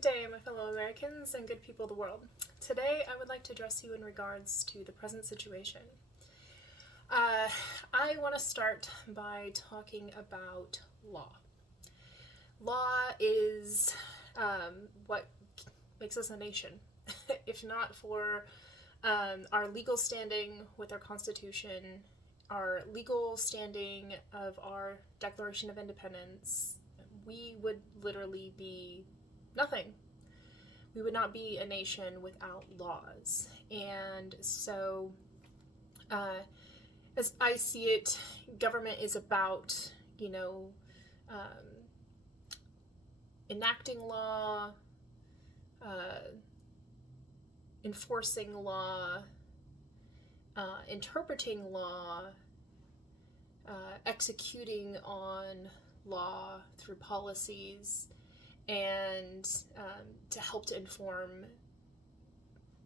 Good day, my fellow Americans and good people of the world. Today, I would like to address you in regards to the present situation. I want to start by talking about law. Law is what makes us a nation. If not for our legal standing with our Constitution, our legal standing of our Declaration of Independence, we would literally be nothing. We would not be a nation without laws. And so, as I see it, government is about, enacting law, enforcing law, interpreting law, executing on law through policies, and to help to inform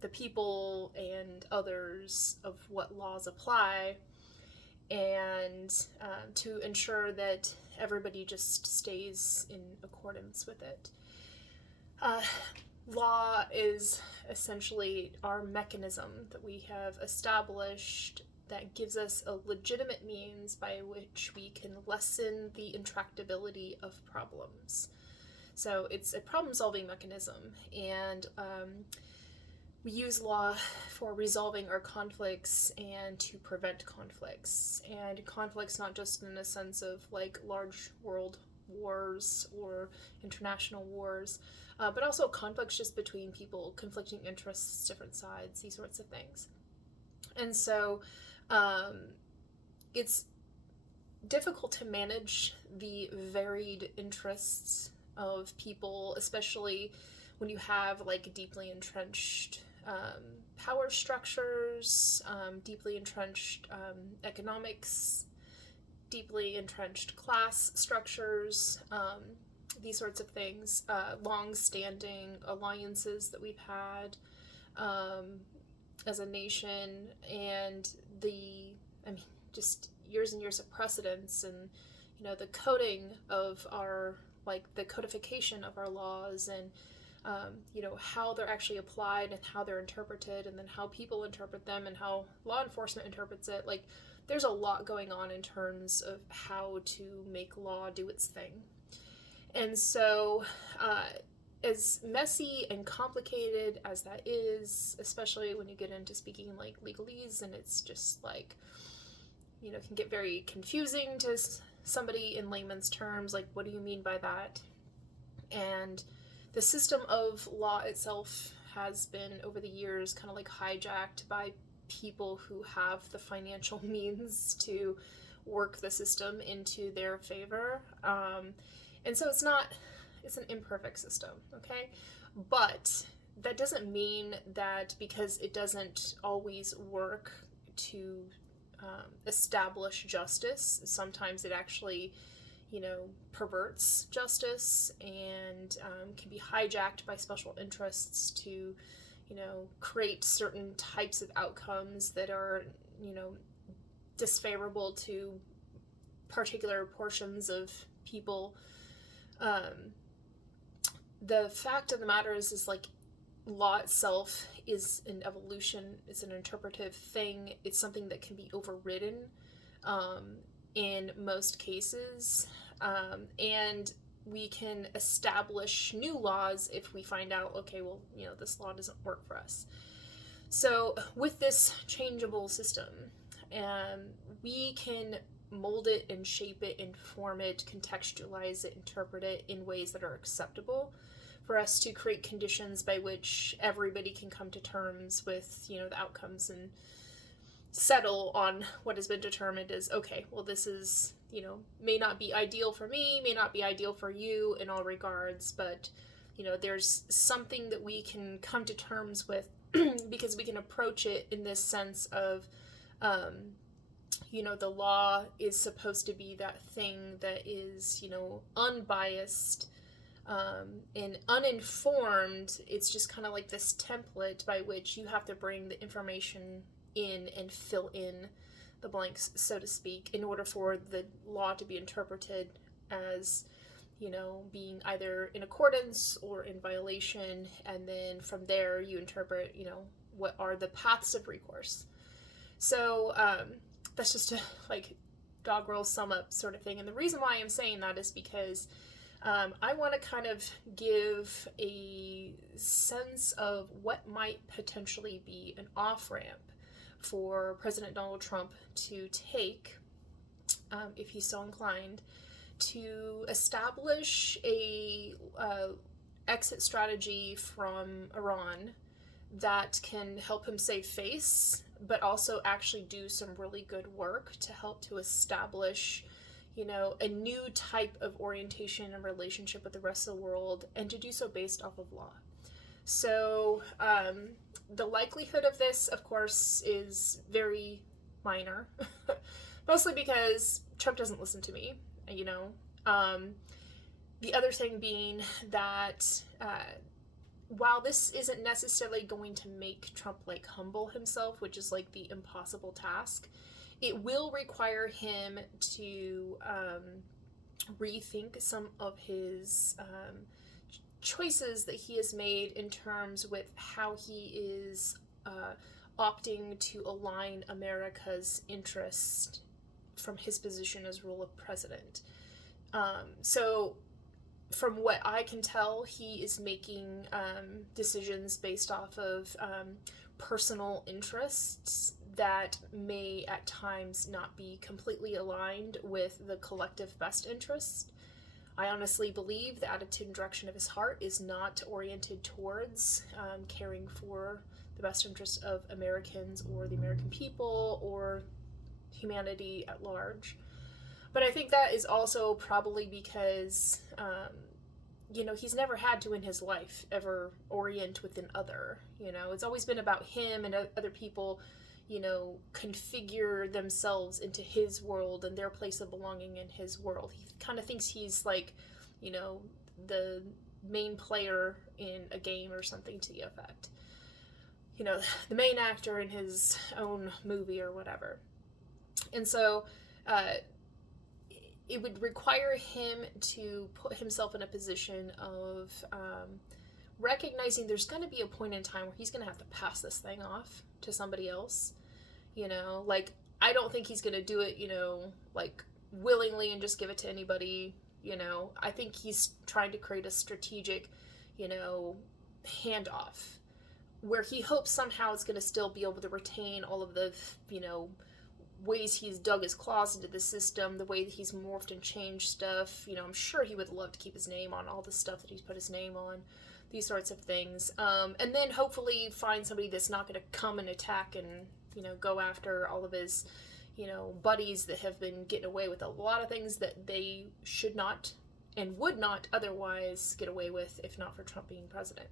the people and others of what laws apply, and to ensure that everybody just stays in accordance with it. Law is essentially our mechanism that we have established that gives us a legitimate means by which we can lessen the intractability of problems. So it's a problem-solving mechanism, and we use law for resolving our conflicts and to prevent conflicts. And conflicts not just in a sense of like large world wars or international wars, but also conflicts just between people, conflicting interests, different sides, these sorts of things. And so it's difficult to manage the varied interests of people, especially when you have like deeply entrenched power structures, deeply entrenched economics, deeply entrenched class structures, these sorts of things, long-standing alliances that we've had as a nation, and just years and years of precedents, and the coding of our, the codification of our laws, and how they're actually applied and how they're interpreted, and then how people interpret them and how law enforcement interprets it. There's a lot going on in terms of how to make law do its thing. And so as messy and complicated as that is, especially when you get into speaking legalese, and it's just can get very confusing to somebody in layman's terms, what do you mean by that? And the system of law itself has been, over the years, kind of hijacked by people who have the financial means to work the system into their favor. And so it's an imperfect system, okay? But that doesn't mean that because it doesn't always work to establish justice, sometimes it actually perverts justice and can be hijacked by special interests to, create certain types of outcomes that are, disfavorable to particular portions of people. The fact of the matter is law itself is an evolution, it's an interpretive thing, it's something that can be overridden in most cases, and we can establish new laws if we find out, okay, well, this law doesn't work for us. So with this changeable system, we can mold it and shape it, inform it, contextualize it, interpret it in ways that are acceptable for us to create conditions by which everybody can come to terms with, the outcomes and settle on what has been determined as, okay, well, this is, may not be ideal for me, may not be ideal for you in all regards, but, there's something that we can come to terms with because we can approach it in this sense of, the law is supposed to be that thing that is, unbiased, and uninformed. It's just kind of like this template by which you have to bring the information in and fill in the blanks, so to speak, in order for the law to be interpreted as being either in accordance or in violation, and then from there you interpret, what are the paths of recourse. So that's just a doggerel sum up sort of thing. And the reason why I'm saying that is because I want to kind of give a sense of what might potentially be an off-ramp for President Donald Trump to take, if he's so inclined, to establish a exit strategy from Iran that can help him save face, but also actually do some really good work to help to establish, a new type of orientation and relationship with the rest of the world, and to do so based off of law. So the likelihood of this, of course, is very minor, mostly because Trump doesn't listen to me, The other thing being that while this isn't necessarily going to make Trump humble himself, which is the impossible task, it will require him to rethink some of his choices that he has made in terms with how he is opting to align America's interest from his position as role of president. So from what I can tell, he is making decisions based off of personal interests that may at times not be completely aligned with the collective best interest. I honestly believe the attitude and direction of his heart is not oriented towards caring for the best interest of Americans or the American people or humanity at large. But I think that is also probably because, he's never had to in his life ever orient with an other. It's always been about him and other people, configure themselves into his world and their place of belonging in his world. He kind of thinks he's the main player in a game or something to the effect. The main actor in his own movie or whatever. And so, it would require him to put himself in a position of recognizing there's going to be a point in time where he's going to have to pass this thing off to somebody else. I don't think he's going to do it, willingly and just give it to anybody. I think he's trying to create a strategic, handoff where he hopes somehow it's going to still be able to retain all of the, ways he's dug his claws into the system, the way that he's morphed and changed stuff. I'm sure he would love to keep his name on all the stuff that he's put his name on, these sorts of things. And then hopefully find somebody that's not going to come and attack and, go after all of his, buddies that have been getting away with a lot of things that they should not and would not otherwise get away with if not for Trump being president.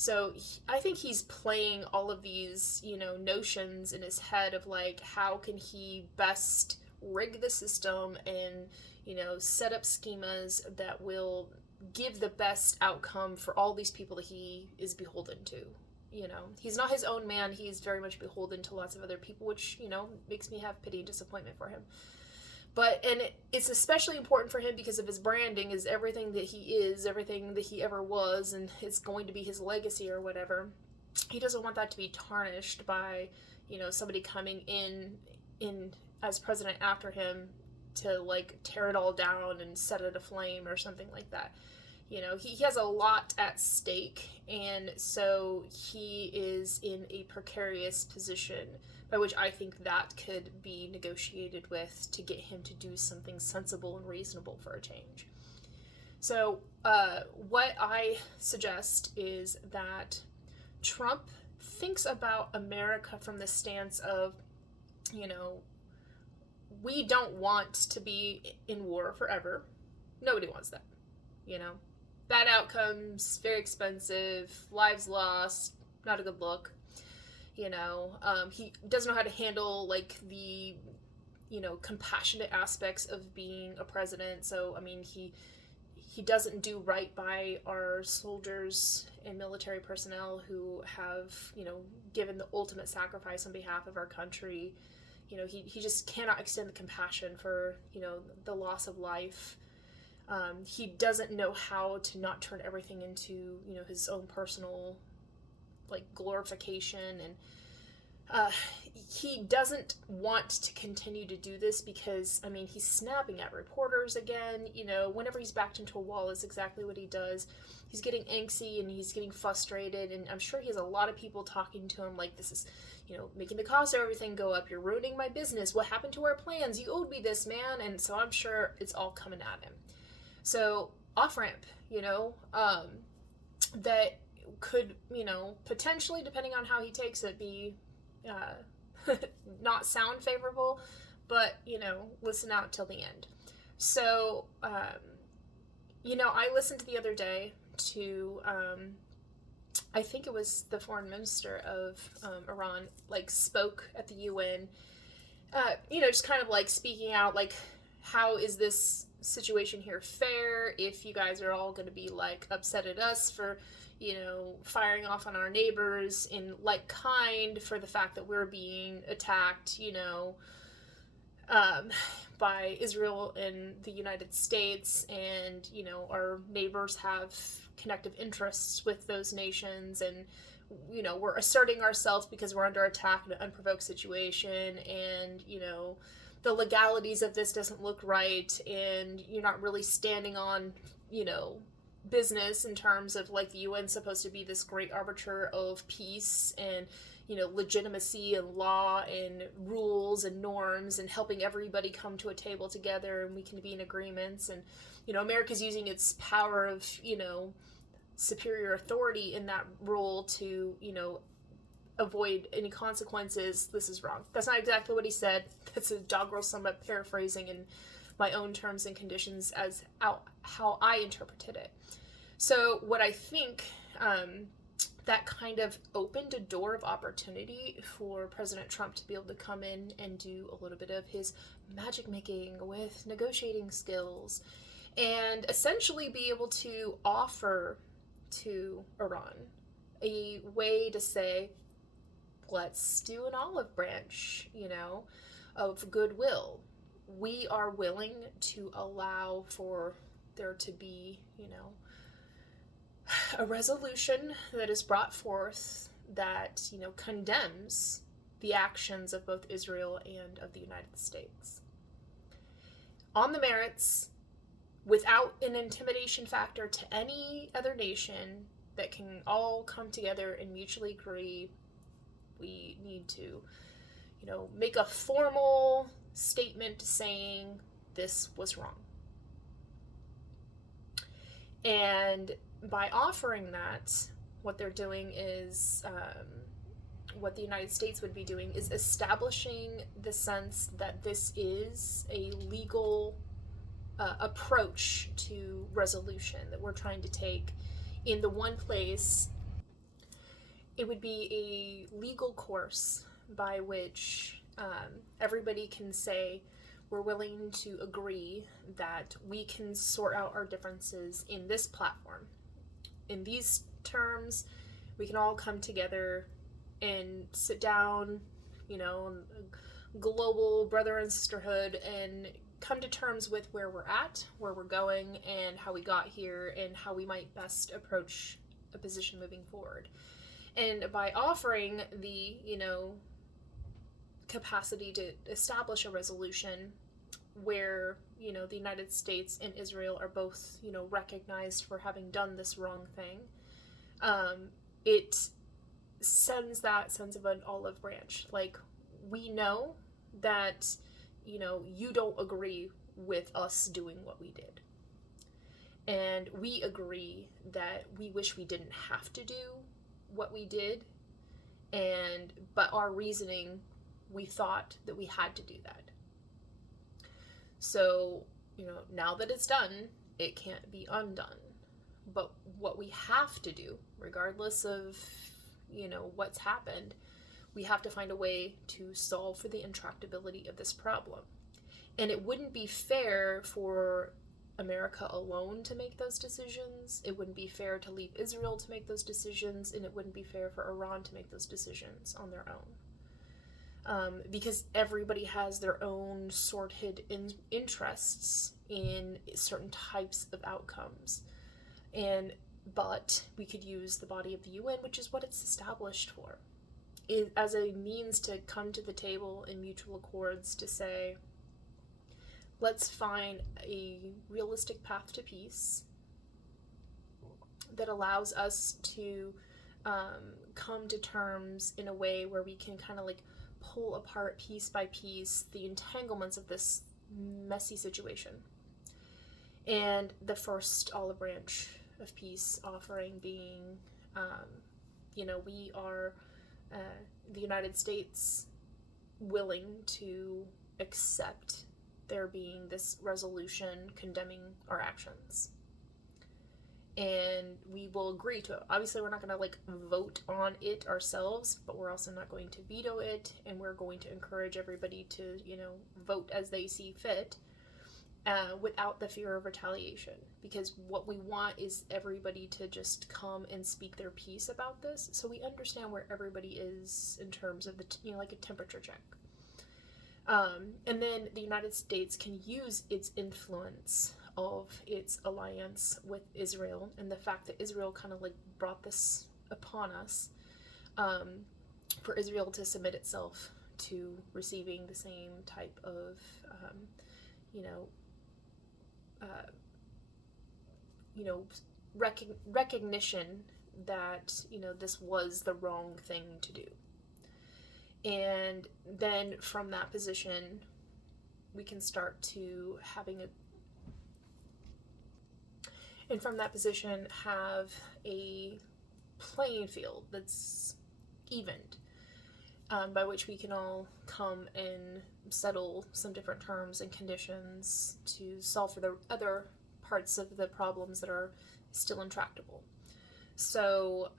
So I think he's playing all of these, notions in his head of how can he best rig the system and, set up schemas that will give the best outcome for all these people that he is beholden to. He's not his own man. He's very much beholden to lots of other people, which, makes me have pity and disappointment for him. And it's especially important for him because of his branding is everything that he is, everything that he ever was, and it's going to be his legacy or whatever. He doesn't want that to be tarnished by, somebody coming in as president after him to tear it all down and set it aflame or something like that. He has a lot at stake, and so he is in a precarious position, by which I think that could be negotiated with to get him to do something sensible and reasonable for a change. So what I suggest is that Trump thinks about America from the stance of, we don't want to be in war forever. Nobody wants that. Bad outcomes, very expensive, lives lost, not a good look. He doesn't know how to handle the compassionate aspects of being a president. So he doesn't do right by our soldiers and military personnel who have given the ultimate sacrifice on behalf of our country. He just cannot extend the compassion for the loss of life. He doesn't know how to not turn everything into, his own personal, like, glorification. And he doesn't want to continue to do this because, he's snapping at reporters again. Whenever he's backed into a wall is exactly what he does. He's getting angsty and he's getting frustrated, and I'm sure he has a lot of people talking to him like, this is, making the cost of everything go up. You're ruining my business. What happened to our plans? You owed me this, man. And so I'm sure it's all coming at him. So off-ramp, that could, potentially, depending on how he takes it, be not sound favorable, but, listen out till the end. So, I listened the other day to, I think it was the foreign minister of Iran, like, spoke at the UN, just kind of, like, speaking out, like, how is this situation here fair if you guys are all going to be, like, upset at us for, firing off on our neighbors in like kind for the fact that we're being attacked, by Israel and the United States, and, our neighbors have connective interests with those nations, and, we're asserting ourselves because we're under attack in an unprovoked situation, and, the legalities of this doesn't look right, and you're not really standing on, business in terms of, like, the UN's supposed to be this great arbiter of peace and, legitimacy and law and rules and norms and helping everybody come to a table together and we can be in agreements. And, America's using its power of, superior authority in that role to, avoid any consequences. This is wrong. That's not exactly what he said. That's a doggerel somewhat paraphrasing in my own terms and conditions as how I interpreted it. So what I think that kind of opened a door of opportunity for President Trump to be able to come in and do a little bit of his magic making with negotiating skills and essentially be able to offer to Iran a way to say, let's do an olive branch, of goodwill. We are willing to allow for there to be, a resolution that is brought forth that, condemns the actions of both Israel and of the United States. On the merits, without an intimidation factor to any other nation, that can all come together and mutually agree we need to, make a formal statement saying this was wrong. And by offering that, what they're doing is, what the United States would be doing is establishing the sense that this is a legal approach to resolution that we're trying to take in the one place. It would be a legal course by which everybody can say, we're willing to agree that we can sort out our differences in this platform. In these terms, we can all come together and sit down, global brother and sisterhood, and come to terms with where we're at, where we're going, and how we got here, and how we might best approach a position moving forward. And by offering the, capacity to establish a resolution where, the United States and Israel are both, recognized for having done this wrong thing, it sends that sense of an olive branch. Like, we know that, you don't agree with us doing what we did. And we agree that we wish we didn't have to do what we did, but our reasoning, we thought that we had to do that. So, now that it's done, it can't be undone. But what we have to do, regardless of, what's happened, we have to find a way to solve for the intractability of this problem. And it wouldn't be fair for America alone to make those decisions. It wouldn't be fair to leave Israel to make those decisions, and it wouldn't be fair for Iran to make those decisions on their own. because everybody has their own sorted interests in certain types of outcomes. But we could use the body of the UN, which is what it's established for, as a means to come to the table in mutual accords to say, let's find a realistic path to peace that allows us to come to terms in a way where we can kind of like pull apart piece by piece the entanglements of this messy situation. And the first olive branch of peace offering being, we are, the United States, willing to accept there being this resolution condemning our actions. And we will agree to it. Obviously, we're not going to vote on it ourselves, but we're also not going to veto it, and we're going to encourage everybody to, vote as they see fit, without the fear of retaliation. Because what we want is everybody to just come and speak their piece about this, so we understand where everybody is in terms of like a temperature check. And then the United States can use its influence of its alliance with Israel, and the fact that Israel kind of brought this upon us, for Israel to submit itself to receiving the same type of, recognition that, this was the wrong thing to do. And then from that position, we can start to have a playing field that's evened, by which we can all come and settle some different terms and conditions to solve for the other parts of the problems that are still intractable. So,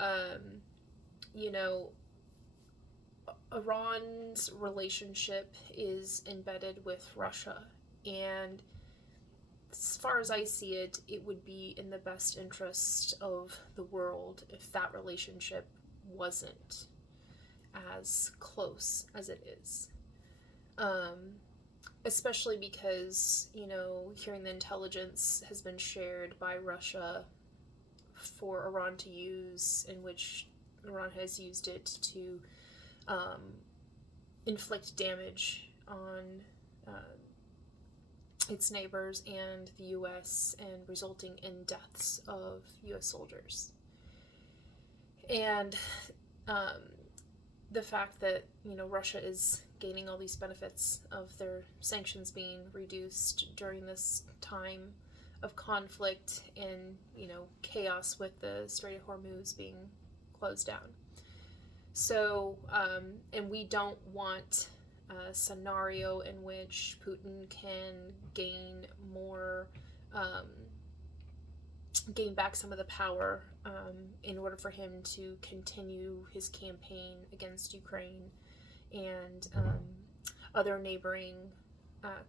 Iran's relationship is embedded with Russia, and as far as I see it, it would be in the best interest of the world if that relationship wasn't as close as it is. Especially because, hearing the intelligence has been shared by Russia for Iran to use, in which Iran has used it to inflict damage on its neighbors and the U.S., and resulting in deaths of U.S. soldiers. And the fact that, Russia is gaining all these benefits of their sanctions being reduced during this time of conflict and, chaos with the Strait of Hormuz being closed down. So, and we don't want a scenario in which Putin can gain back some of the power, in order for him to continue his campaign against Ukraine and other neighboring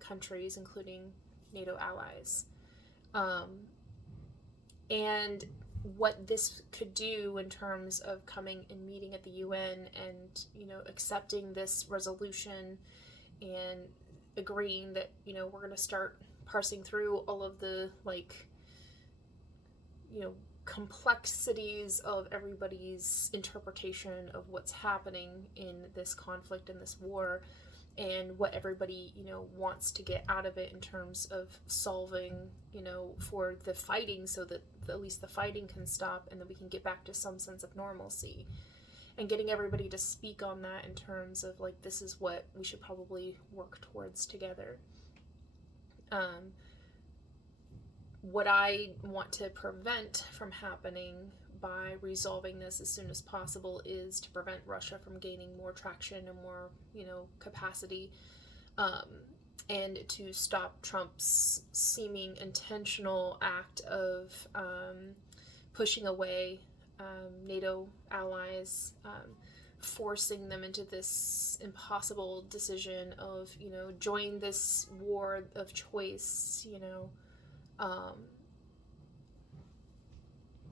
countries, including NATO allies. And what this could do in terms of coming and meeting at the UN and, accepting this resolution and agreeing that, we're going to start parsing through all of the, complexities of everybody's interpretation of what's happening in this conflict and this war, and what everybody, wants to get out of it in terms of solving, for the fighting, so that at least the fighting can stop and then we can get back to some sense of normalcy. And getting everybody to speak on that in terms of, this is what we should probably work towards together. What I want to prevent from happening by resolving this as soon as possible is to prevent Russia from gaining more traction and more, capacity, and to stop Trump's seeming intentional act of pushing away NATO allies, forcing them into this impossible decision of, join this war of choice,